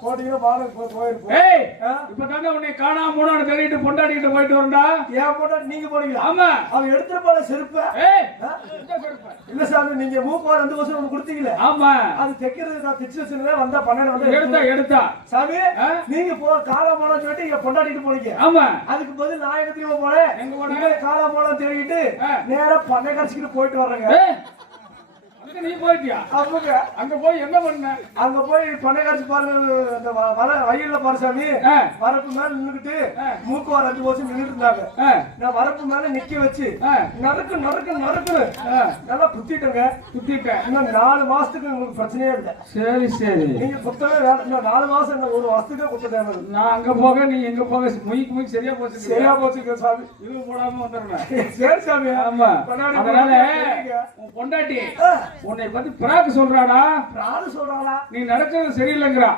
போட்டீங்கன்னா வாடகை போயிருப்போம். ஏய் இப்பதானே உன்னை காணாம போனான்னு தேடிட்டு பொண்டாடிட்டு போயிட்டு வரண்டா. ஏன் போட்டாடி நீங்க போனீங்களா? ஆமா. அவன் எடுத்துட்டு போன செருப்பு. ஏய் இல்ல சாமி, நீங்க மூப்பார் 2 வருஷம் ஒண்ணு கொடுத்தீங்களே. ஆமா. அது தைக்கிறது நான் திச்சு வச்சுருந்தேன். வந்தா 12 வந்து எடுத்தா சாமி, நீங்க காலா போலாம் சொல்லிட்டு இங்க பொண்டாடிட்டு போனீங்க. ஆமா. அதுக்கு பதில் நான் எங்க தெரியுமா போனேன்? எங்க போனீங்க? காலா போலாம் தேடிட்டு நேரா பண்ணை கரைச்சிக்கிட்டு போயிட்டு வர்றேங்க. நீ போயிட்டியா? அங்க போய் என்ன பண்ண? அங்க போய் பண்ணை கரைச்சி பாருங்க, அந்த வயல்ல பாரு சாமி, வரப்பு மேல நின்னுக்கிட்டு மூக்குவார் 2 வருஷம் நின்றுட்டு இருந்தாங்க. நான் வரப்பு மேல நிக்க வச்சு நறுக்கு நறுக்கு நறுக்கு நல்லா குத்திட்டேங்க. இன்னும் 4 மாசத்துக்கு உங்களுக்கு பிரச்சனையே இல்லை. சரி சரி, நீங்க குத்தவே வேலை. இன்னும் 4 மாசம் என்ன, 1 வருஷத்துக்கு குத்த தேவை. நான் அங்க போக நீ எங்க போக முய்க்கு சரியா போச்சு. சரியா போச்சுங்க சாமி. இது போடாம வந்துடுறேன். சரி சாமி. ஆமா. அதனால உன் பொண்டாட்டி உன்னை பத்தி பிராக்கு சொல்றாடா. சொல்றாளா? நீ நடக்கிறது சரியில்லைங்கிறா.